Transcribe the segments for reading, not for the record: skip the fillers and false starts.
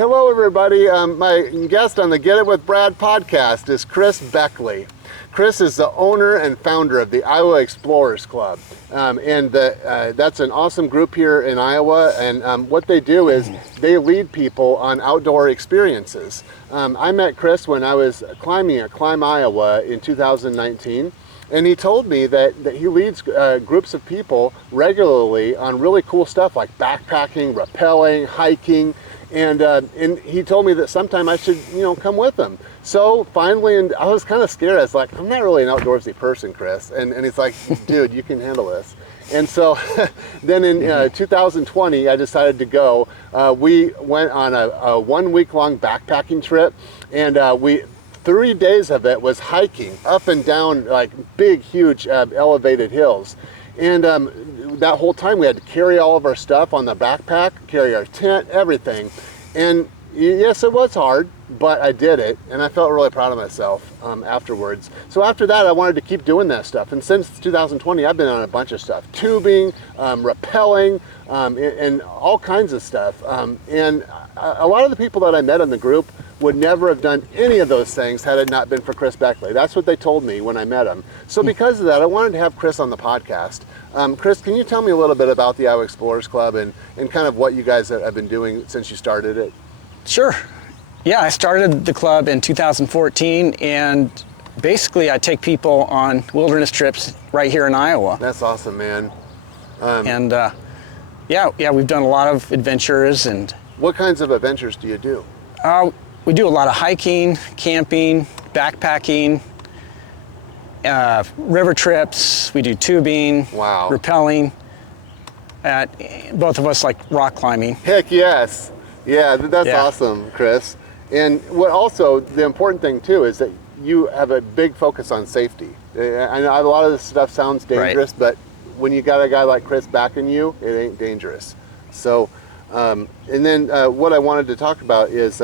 Hello, everybody. My guest on the Get It With Brad podcast is Chris Beckley. Chris is the owner and founder of the Iowa Explorers Club. That's an awesome group here in Iowa. And what they do is they lead people on outdoor experiences. I met Chris when I was climbing at Climb Iowa in 2019. And he told me that he leads groups of people regularly on really cool stuff like backpacking, rappelling, hiking. And he told me that sometime I should, come with him. So finally, and I was kind of scared. I was like, I'm not really an outdoorsy person, Chris. And he's like, dude, you can handle this. And so then in 2020, I decided to go. We went on a 1 week long backpacking trip, and 3 days of it was hiking up and down like big, huge elevated hills. And that whole time we had to carry all of our stuff on the backpack, carry our tent, everything. And yes, it was hard, but I did it, and I felt really proud of myself afterwards. So after that, I wanted to keep doing that stuff. And since 2020, I've been on a bunch of stuff, tubing, rappelling, and all kinds of stuff. And a lot of the people that I met in the group would never have done any of those things had it not been for Chris Beckley. That's what they told me when I met him. So because of that, I wanted to have Chris on the podcast. Chris, can you tell me a little bit about the Iowa Explorers Club and kind of what you guys have been doing since you started it? Sure. Yeah, I started the club in 2014, and basically I take people on wilderness trips right here in Iowa. That's awesome, man. We've done a lot of adventures. And what kinds of adventures do you do? We do a lot of hiking, camping, backpacking, river trips. We do tubing, rappelling. Both of us like rock climbing. Heck yes. Yeah, that's awesome, Chris. And what also, the important thing too is that you have a big focus on safety. I know a lot of this stuff sounds dangerous, but when you got a guy like Chris backing you, it ain't dangerous. So, and then what I wanted to talk about is,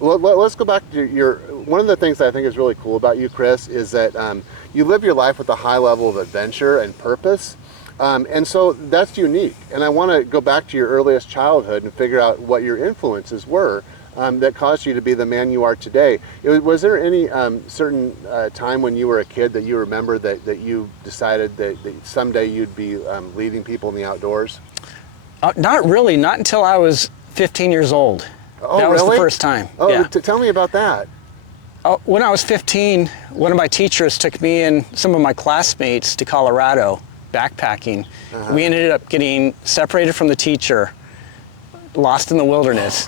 let's go back to one of the things that I think is really cool about you, Chris, is that you live your life with a high level of adventure and purpose. And so that's unique. And I want to go back to your earliest childhood and figure out what your influences were that caused you to be the man you are today. Was there any certain time when you were a kid that you remember that you decided that someday you'd be leading people in the outdoors? Not really, not until I was 15 years old. Oh, that was really? The first time. Oh, yeah. Tell me about that. When I was 15, one of my teachers took me and some of my classmates to Colorado backpacking. We ended up getting separated from the teacher, lost in the wilderness,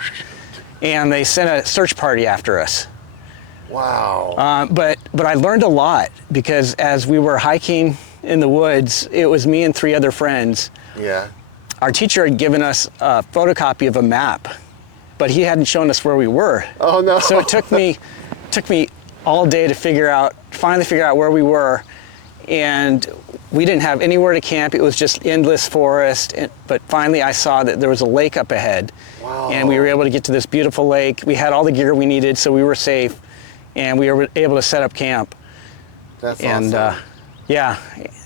and they sent a search party after us. Wow. But I learned a lot, because as we were hiking in the woods, it was me and 3 other friends. Yeah. Our teacher had given us a photocopy of a map, but he hadn't shown us where we were. Oh no. So it took me all day to finally figure out where we were. And we didn't have anywhere to camp. It was just endless forest. But finally I saw that there was a lake up ahead. Wow. And we were able to get to this beautiful lake. We had all the gear we needed, so we were safe. And we were able to set up camp. That's awesome.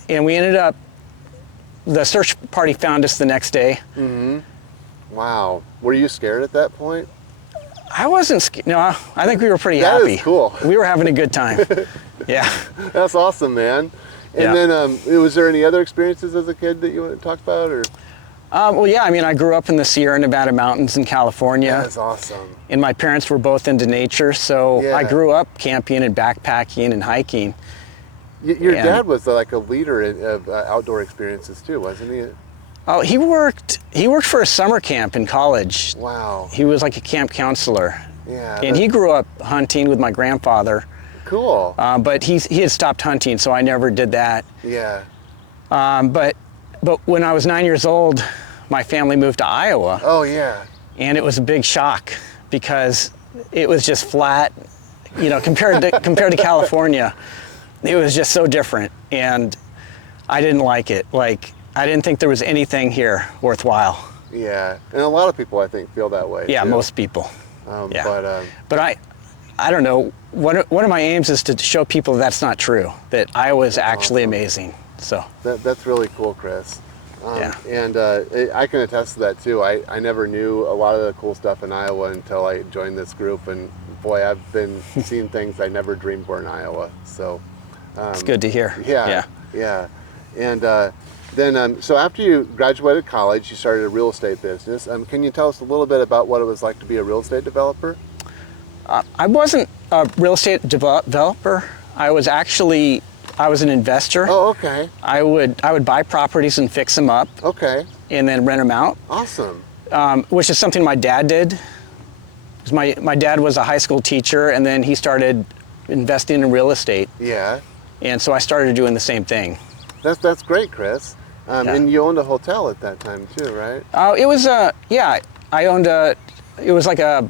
And we ended up, the search party found us the next day. Mm-hmm. Wow. Were you scared at that point? I wasn't scared. No, I think we were pretty happy. That is cool. We were having a good time. Yeah. That's awesome, man. And then, was there any other experiences as a kid that you want to talk about, or? I grew up in the Sierra Nevada mountains in California. That's awesome. And my parents were both into nature, so I grew up camping and backpacking and hiking. Your dad was like a leader of outdoor experiences too, wasn't he? Oh, he worked for a summer camp in college. Wow. He was like a camp counselor. Yeah. And he grew up hunting with my grandfather. Cool. But he had stopped hunting, so I never did that. Yeah. But when I was 9 years old, my family moved to Iowa. Oh yeah. And it was a big shock, because it was just flat, compared to California. It was just so different, and I didn't like it. I didn't think there was anything here worthwhile. Yeah, and a lot of people, I think, feel that way. Yeah, too. most people. But I don't know. One of my aims is to show people that's not true. That Iowa is actually amazing. So that's really cool, Chris. And I can attest to that too. I never knew a lot of the cool stuff in Iowa until I joined this group, and boy, I've been seeing things I never dreamed were in Iowa. So it's good to hear. Yeah. And then, so after you graduated college, you started a real estate business. Can you tell us a little bit about what it was like to be a real estate developer? I wasn't a real estate developer. I was an investor. Oh, okay. I would buy properties and fix them up. Okay. And then rent them out. Awesome. Which is something my dad did. 'Cause my dad was a high school teacher, and then he started investing in real estate. Yeah. And so I started doing the same thing. That's great, Chris. And you owned a hotel at that time too, right? It was I owned it was like a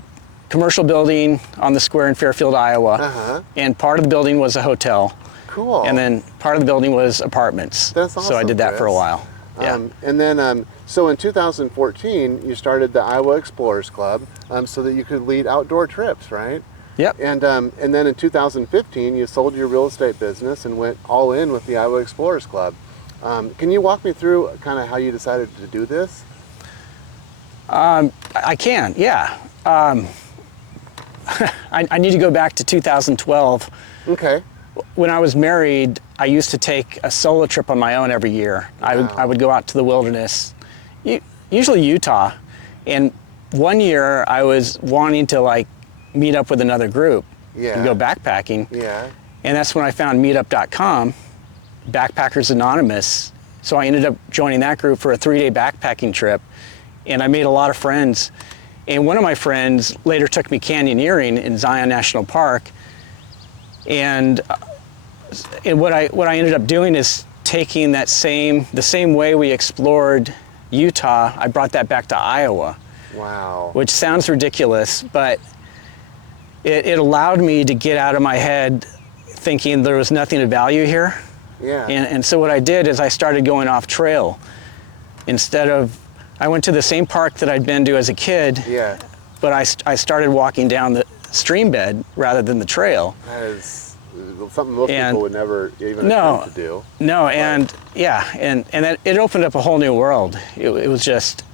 commercial building on the square in Fairfield, Iowa. And part of the building was a hotel. Cool. And then part of the building was apartments. That's awesome. So I did that Chris. for a while. Yeah. And then, so in 2014, you started the Iowa Explorers Club so that you could lead outdoor trips, right? Yep. And then in 2015, you sold your real estate business and went all in with the Iowa Explorers Club. Can you walk me through kind of how you decided to do this? I can, yeah. I need to go back to 2012. Okay. When I was married, I used to take a solo trip on my own every year. Wow. I would go out to the wilderness, usually Utah. And one year I was wanting to meet up with another group and go backpacking. Yeah. And that's when I found meetup.com, Backpackers Anonymous. So I ended up joining that group for a 3-day backpacking trip. And I made a lot of friends. And one of my friends later took me canyoneering in Zion National Park. And what I ended up doing is taking the same way we explored Utah, I brought that back to Iowa. Wow. Which sounds ridiculous, but it allowed me to get out of my head thinking there was nothing of value here. Yeah. And so what I did is I started going off trail. I went to the same park that I'd been to as a kid. Yeah. But I started walking down the stream bed rather than the trail. That is something most people would never even attempt to do. No, and it opened up a whole new world. It was just.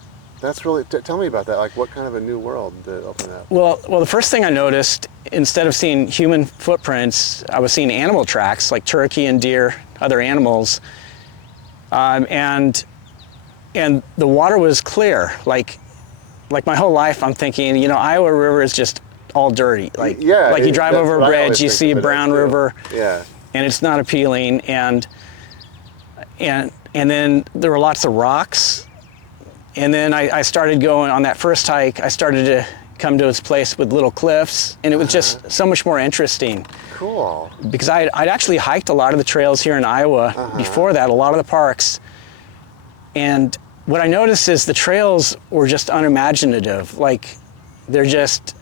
That's really. Tell me about that. Like, what kind of a new world did it open up? Well, the first thing I noticed, instead of seeing human footprints, I was seeing animal tracks like turkey and deer, other animals, and the water was clear. Like my whole life, I'm thinking, Iowa River is just all dirty. You drive over a bridge, you see a brown river, and it's not appealing. And then there were lots of rocks. And then I started going on that first hike. I started to come to this place with little cliffs, and it was just so much more interesting. Cool. Because I'd actually hiked a lot of the trails here in Iowa before that, a lot of the parks. And what I noticed is the trails were just unimaginative. They're just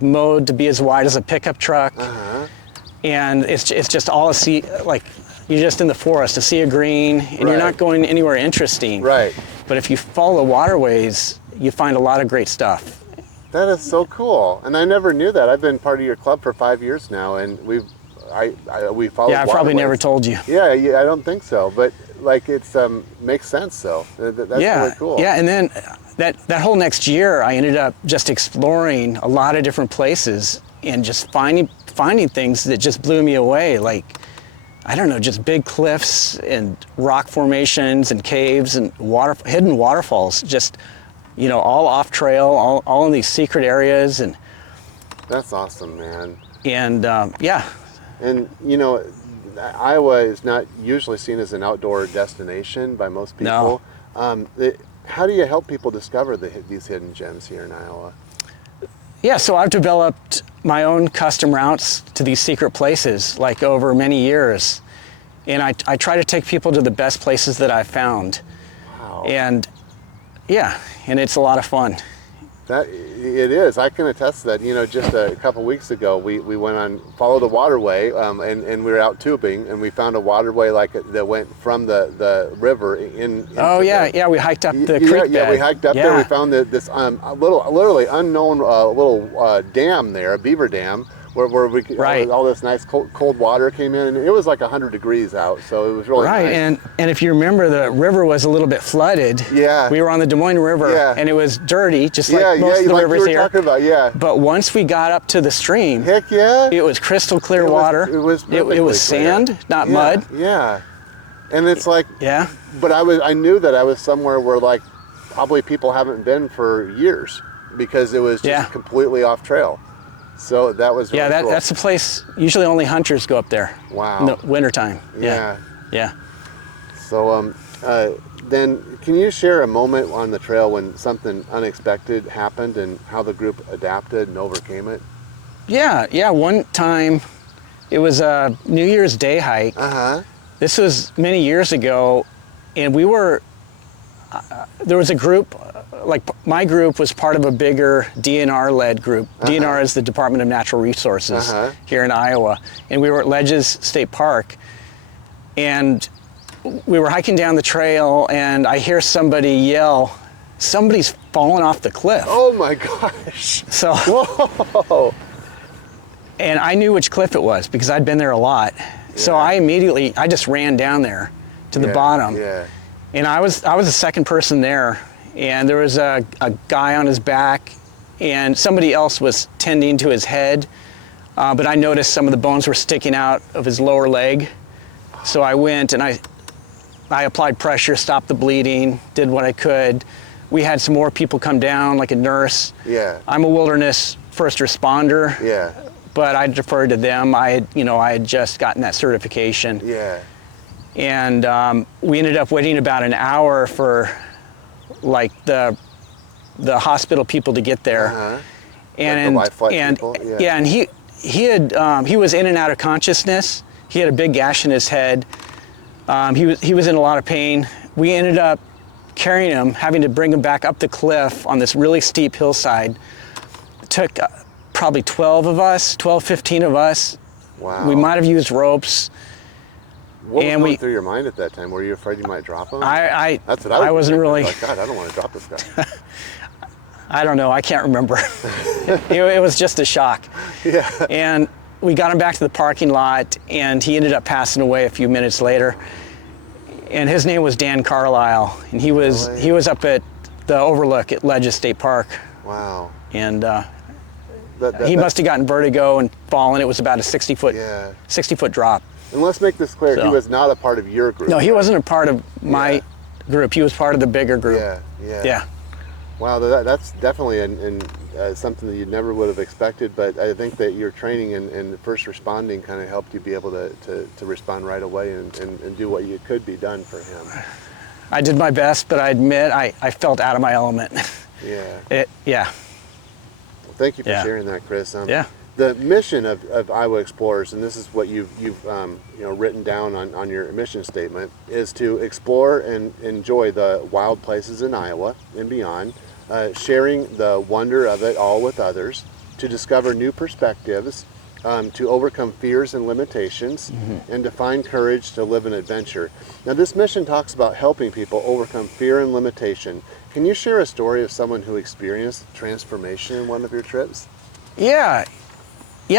mowed to be as wide as a pickup truck. And it's just all a sea, you're just in the forest, a sea of green, and you're not going anywhere interesting. Right. But if you follow the waterways, you find a lot of great stuff. That is so cool, and I never knew that. I've been part of your club for 5 years now, and we follow. Yeah, I probably never told you. Yeah, I don't think so, but it's makes sense though. That's really cool. Yeah, and then that whole next year, I ended up just exploring a lot of different places and just finding things that just blew me away. I don't know, just big cliffs and rock formations and caves and hidden waterfalls, just, all off trail, all in these secret areas. And that's awesome, man. And And Iowa is not usually seen as an outdoor destination by most people. No. How do you help people discover these hidden gems here in Iowa? Yeah, so I've developed my own custom routes to these secret places, over many years. And I try to take people to the best places that I've found. Wow. And it's a lot of fun. That it is. I can attest to that. Just a couple weeks ago, we went followed a waterway, and we were out tubing, and we found a waterway that went from the river in. We hiked up the creek bed. Yeah, we hiked up there. We found this literally unknown little dam there, a beaver dam, where we Right. all this nice cold water came in, and it was like 100 degrees out, so it was really Right, nice. and if you remember, the river was a little bit flooded. Yeah. We were on the Des Moines River, Yeah. and it was dirty, just like Yeah, most of the like rivers you were here. talking about, yeah. But once we got up to the stream, Heck yeah. it was crystal clear water. It was it was clear. sand, not mud. Yeah. And it's like, Yeah. but I knew that I was somewhere where like probably people haven't been for years because it was just completely off trail. So that was really cool. That's a place usually only hunters go up there. Wow. In the wintertime. Yeah. Yeah. So then can you share a moment on the trail when something unexpected happened and how the group adapted and overcame it? Yeah. One time, it was a New Year's Day hike. Uh-huh. This was many years ago, and we were, there was a group, like my group was part of a bigger DNR-led group. DNR is the Department of Natural Resources here in Iowa. And we were at Ledges State Park, and we were hiking down the trail, and I hear somebody yell, "Somebody's fallen off the cliff." Oh my gosh. So, Whoa. and I knew which cliff it was because I'd been there a lot. So I just ran down there to the bottom. Yeah. And I was the second person there, and there was a guy on his back, and somebody else was tending to his head, but I noticed some of the bones were sticking out of his lower leg. So I went and I applied pressure, stopped the bleeding, did what I could. We had some more people come down, like a nurse. Yeah. I'm a wilderness first responder. Yeah. But I deferred to them. I had just gotten that certification. Yeah. And we ended up waiting about an hour for like the hospital people to get there. And like the life flight people? Yeah, and he was in and out of consciousness. He had a big gash in his head. He was in a lot of pain. We ended up carrying him, having to bring him back up the cliff on this really steep hillside. It took probably 15 of us. Wow. We might have used ropes. What was going through your mind at that time? Were you afraid you might drop him? That's what I wasn't really. Like, God, I don't want to drop this guy. I don't know. I can't remember. It was just a shock. Yeah. And we got him back to the parking lot, and he ended up passing away a few minutes later. And his name was Dan Carlisle, and he was up at the overlook at Ledges State Park. Wow. And he must have gotten vertigo and fallen. It was about a 60-foot drop. And let's make this clear, he was not a part of your group. No, he wasn't a part of my group. He was part of the bigger group. Yeah. Wow, that's definitely something that you never would have expected, but I think that your training and first responding kind of helped you be able to respond right away and do what you could be done for him. I did my best, but I admit I felt out of my element. Yeah. Well, thank you for sharing that, Chris. The mission of Iowa Explorers, and this is what you've written down on your mission statement, is to explore and enjoy the wild places in Iowa and beyond, sharing the wonder of it all with others, to discover new perspectives, to overcome fears and limitations, and to find courage to live an adventure. Now, this mission talks about helping people overcome fear and limitation. Can you share a story of someone who experienced transformation in one of your trips? Yeah,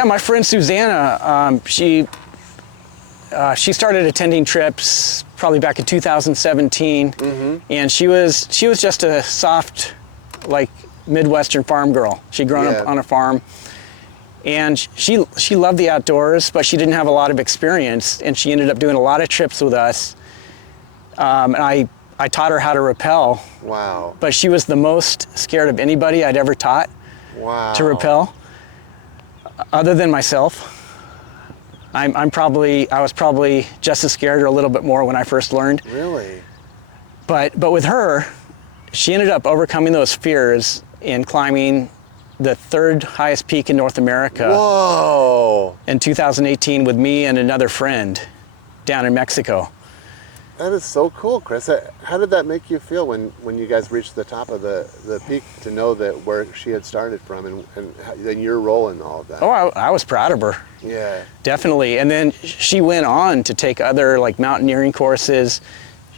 my friend Susanna, she started attending trips probably back in 2017, and she was just a soft, like Midwestern farm girl. She'd grown up on a farm, and she loved the outdoors, but she didn't have a lot of experience, and she ended up doing a lot of trips with us. And I taught her how to rappel. Wow. But she was the most scared of anybody I'd ever taught to rappel. Other than myself, I was probably just as scared or a little bit more when I first learned. Really? But with her, she ended up overcoming those fears and climbing the third highest peak in North America. Whoa! In 2018 with me and another friend down in Mexico. That is so cool, Chris. How did that make you feel when you guys reached the top of the peak, to know that where she had started from and your role in all of that? Oh, I was proud of her. Yeah. Definitely. And then she went on to take other like mountaineering courses.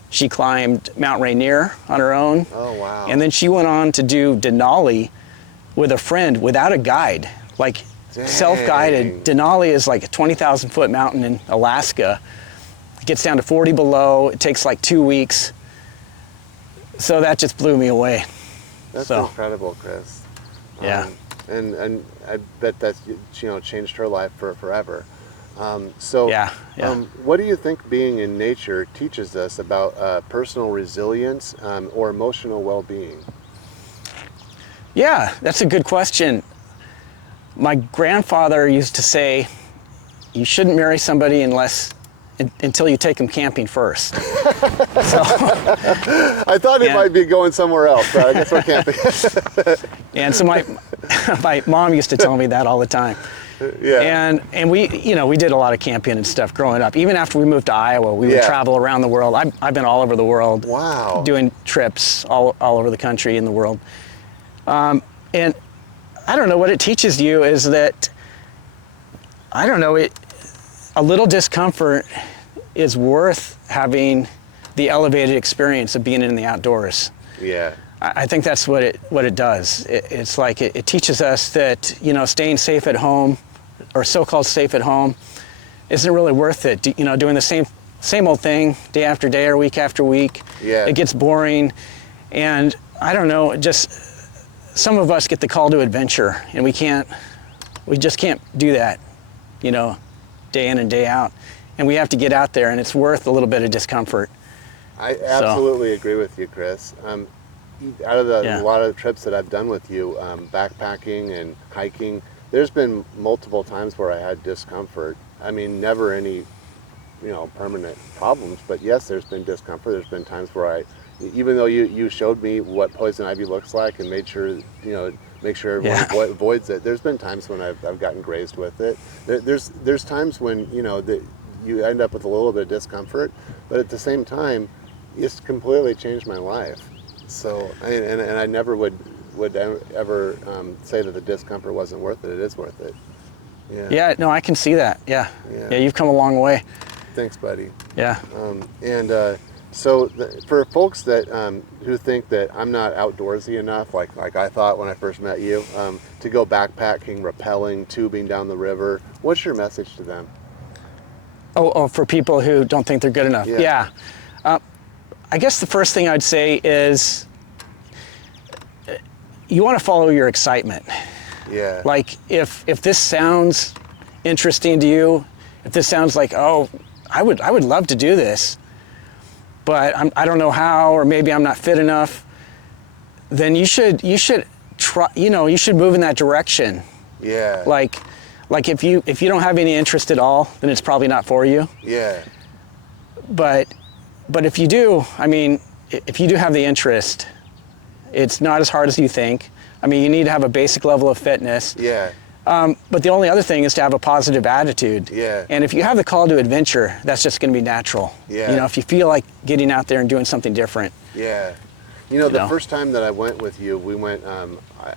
She climbed Mount Rainier on her own. Oh, wow. And then she went on to do Denali with a friend without a guide. Like self-guided. Denali is like a 20,000 foot mountain in Alaska. It gets down to 40 below. It takes like 2 weeks. So that just blew me away. That's incredible, Chris. Yeah. And I bet that's, changed her life forever. What do you think being in nature teaches us about personal resilience or emotional well-being? Yeah, that's a good question. My grandfather used to say, you shouldn't marry somebody until you take them camping first. I thought it might be going somewhere else, but I guess we're camping. And so my mom used to tell me that all the time. Yeah. And we did a lot of camping and stuff growing up. Even after we moved to Iowa, we would travel around the world. I've been all over the world. Wow. Doing trips all over the country and the world. And I don't know, what it teaches you is that, a little discomfort is worth having the elevated experience of being in the outdoors. Yeah. I think that's what it does. It's like it teaches us that, staying safe at home, or so-called safe at home, isn't really worth it. Doing the same old thing day after day or week after week. Yeah. It gets boring. And I don't know, just some of us get the call to adventure, and we just can't do that, day in and day out. And we have to get out there, and it's worth a little bit of discomfort. I absolutely agree with you, Chris. Out of a lot of the trips that I've done with you, backpacking and hiking, there's been multiple times where I had discomfort. I mean, never any, permanent problems, but yes, there's been discomfort. There's been times where even though you showed me what poison ivy looks like and made sure, make sure everyone avoids it, there's been times when I've gotten grazed with it. There's times when, that you end up with a little bit of discomfort, but at the same time, it's completely changed my life. So, and I never would ever say that the discomfort wasn't worth it. It is worth it. Yeah. Yeah, no, I can see that. Yeah. Yeah, you've come a long way. Thanks, buddy. Yeah. So for folks that who think that I'm not outdoorsy enough, like I thought when I first met you, to go backpacking, rappelling, tubing down the river, what's your message to them? Oh, for people who don't think they're good enough. Yeah. I guess the first thing I'd say is you want to follow your excitement. Yeah. Like if this sounds interesting to you, if this sounds like, oh, I would love to do this, but I don't know how, or maybe I'm not fit enough, then you should try, you should move in that direction. Yeah. Like if you don't have any interest at all, then it's probably not for you. Yeah. But if you do, if you do have the interest, it's not as hard as you think. You need to have a basic level of fitness. Yeah. But the only other thing is to have a positive attitude. Yeah. And if you have the call to adventure, that's just going to be natural. Yeah. If you feel like getting out there and doing something different. Yeah. The first time that I went with you, we went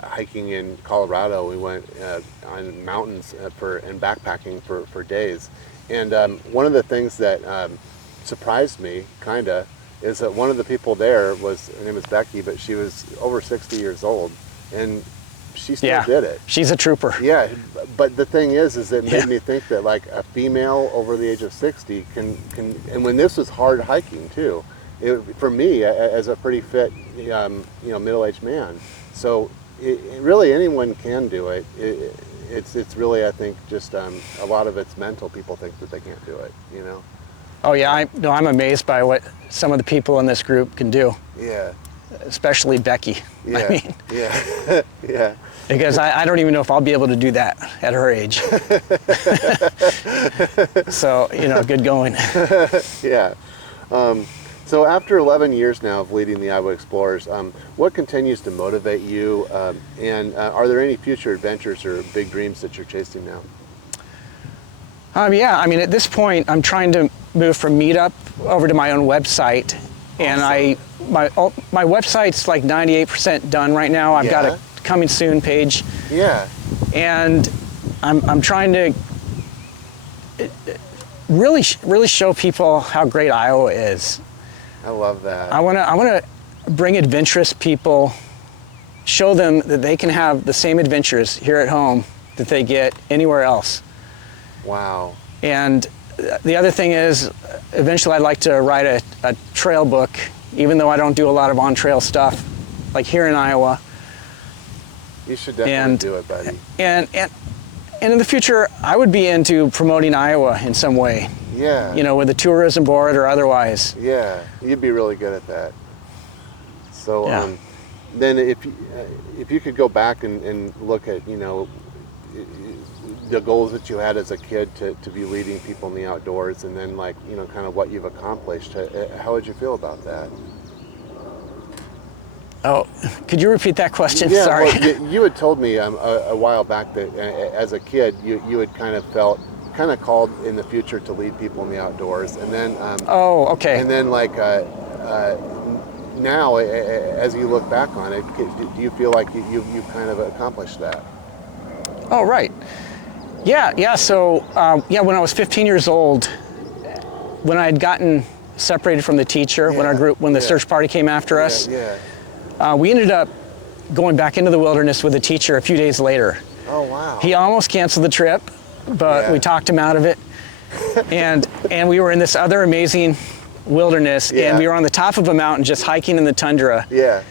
hiking in Colorado. We went on mountains and backpacking for days. And one of the things that surprised me, kinda, is that one of the people there her name is Becky, but she was over 60 years old, and she still did it. She's a trooper. Yeah, but the thing is it made me think that like a female over the age of 60 can, and when this was hard hiking too, for me as a pretty fit, middle-aged man. So really anyone can do it. It's really, I think, just a lot of it's mental. People think that they can't do it. Oh yeah, I'm amazed by what some of the people in this group can do. Yeah. Especially Becky. Yeah. Yeah. Yeah. Because I don't even know if I'll be able to do that at her age. So, good going. Yeah. So after 11 years now of leading the Iowa Explorers, what continues to motivate you? And are there any future adventures or big dreams that you're chasing now? At this point, I'm trying to move from Meetup over to my own website. And my website's like 98% done right now. I've got a coming soon page. Yeah. And I'm trying to really show people how great Iowa is. I love that. I want to bring adventurous people, show them that they can have the same adventures here at home that they get anywhere else. Wow. And the other thing is, eventually I'd like to write a trail book, even though I don't do a lot of on-trail stuff, like here in Iowa. You should definitely do it, buddy. And in the future, I would be into promoting Iowa in some way. Yeah. You know, with a tourism board or otherwise. Yeah, you'd be really good at that. So Yeah. then if you could go back and look at, you know, the goals that you had as a kid to be leading people in the outdoors, and then, like, you know, kind of what you've accomplished, how would you feel about that? Oh, could you repeat that question? Yeah, Sorry. well, you had told me a while back that as a kid you had kind of felt kind of called in the future to lead people in the outdoors, and then Oh, okay. and then, like, now as you look back on it, do you feel like you've kind of accomplished that? Oh, right. Yeah. So, when I was 15 years old, when I had gotten separated from the teacher, when the search party came after us, we ended up going back into the wilderness with the teacher a few days later. Oh, wow. He almost canceled the trip, but we talked him out of it. and we were in this other amazing wilderness, and we were on the top of a mountain just hiking in the tundra. Yeah.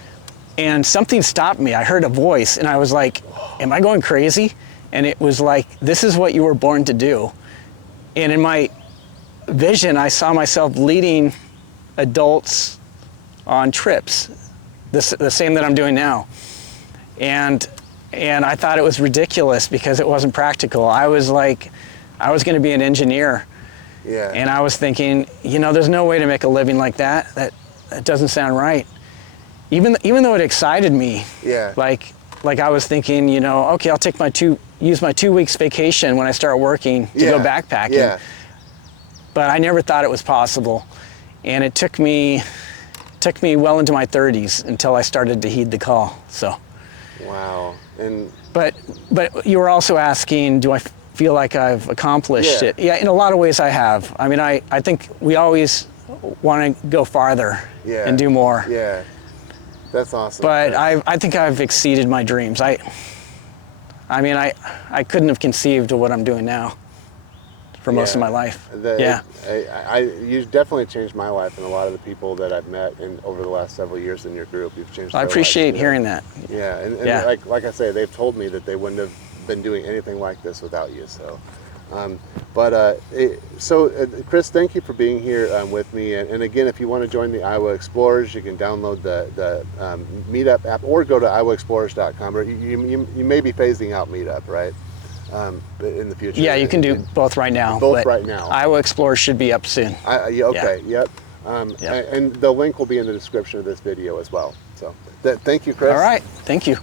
And something stopped me. I heard a voice, and I was like, am I going crazy? And it was like, this is what you were born to do. And in my vision, I saw myself leading adults on trips, the same that I'm doing now. And I thought it was ridiculous because it wasn't practical. I was like, I was going to be an engineer. Yeah. And I was thinking, you know, there's no way to make a living like that. That doesn't sound right. Even though it excited me. Yeah. Like I was thinking, you know, okay, I'll use my 2 weeks vacation when I start working to go backpacking. Yeah. But I never thought it was possible. And it took me well into my 30s until I started to heed the call. So. Wow. And But you were also asking, do I feel like I've accomplished it? Yeah, in a lot of ways I have. I mean, I think we always want to go farther and do more. Yeah. That's awesome. But I think I've exceeded my dreams. I couldn't have conceived of what I'm doing now for most of my life. You definitely changed my life and a lot of the people that I've met over the last several years in your group. You've changed. I appreciate hearing that. Yeah, and like I say, they've told me that they wouldn't have been doing anything like this without you. So, Chris, thank you for being here with me. And again, if you want to join the Iowa Explorers, you can download the Meetup app or go to iowaexplorers.com. Or you may be phasing out Meetup, right? In the future. Yeah, you can do both right now. Both right now. Iowa Explorers should be up soon. Okay. Yep. And the link will be in the description of this video as well. So, thank you, Chris. All right. Thank you.